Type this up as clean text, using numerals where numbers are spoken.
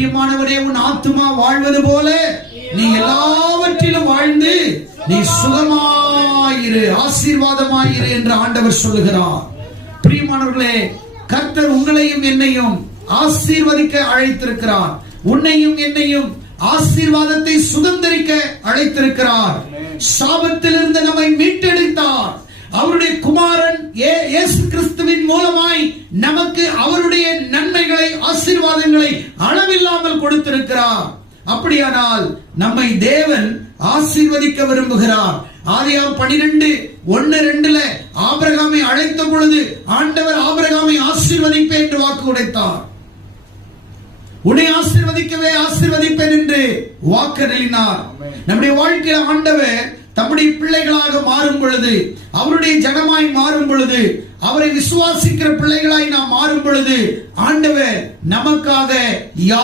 பிரியமானவரே, உன் ஆத்துமா வாழ்வது போல நீ எல்லாவற்றிலும் வாழ்ந்து நீ சுகமாயிரு, ஆசீர்வாதமாயிரு என்று ஆண்டவர் சொல்லுகிறார். பிரியமானவர்களே, கர்த்தர் உங்களையும் என்னையும் ஆசீர்வதிக்க அழைத்திருக்கிறார். உன்னையும் என்னையும் ஆசீர்வாதத்தை சுதந்தரிக்க அழைத்திருக்கிறார். சாபத்திலிருந்து நம்மை மீட்டெடுத்தார். அவருடைய குமாரன் இயேசு கிறிஸ்துவின் மூலமாய் நமக்கு அவருடைய நன்மைகளை, ஆசீர்வாதங்களை அளவில்லாமல் கொடுத்திருக்கிறார். அப்படியானால் நம்மை தேவன் ஆசீர்வதிக்க விரும்புகிறார். ஆதியாகமம் 12:1-2 ஆபிரகாமை அழைத்த பொழுது ஆண்டவர் ஆபிரகாமை ஆசீர்வதிப்பேன் என்று வாக்கு உரைத்தார். உன்னை ஆசீர்வதிக்கவே ஆசீர்வதிப்பேன் என்று வாக்களினார். நம்முடைய வாழ்க்கையில் ஆண்டவர் தம்முடைய பிள்ளைகளாக மாறும் பொழுது, அவருடைய ஜனமாய் மாறும் பொழுது, அவரை விசுவாசிக்கிற பிள்ளைகளாய் நாம் மாறும் பொழுது, ஆண்டவர் நமக்காக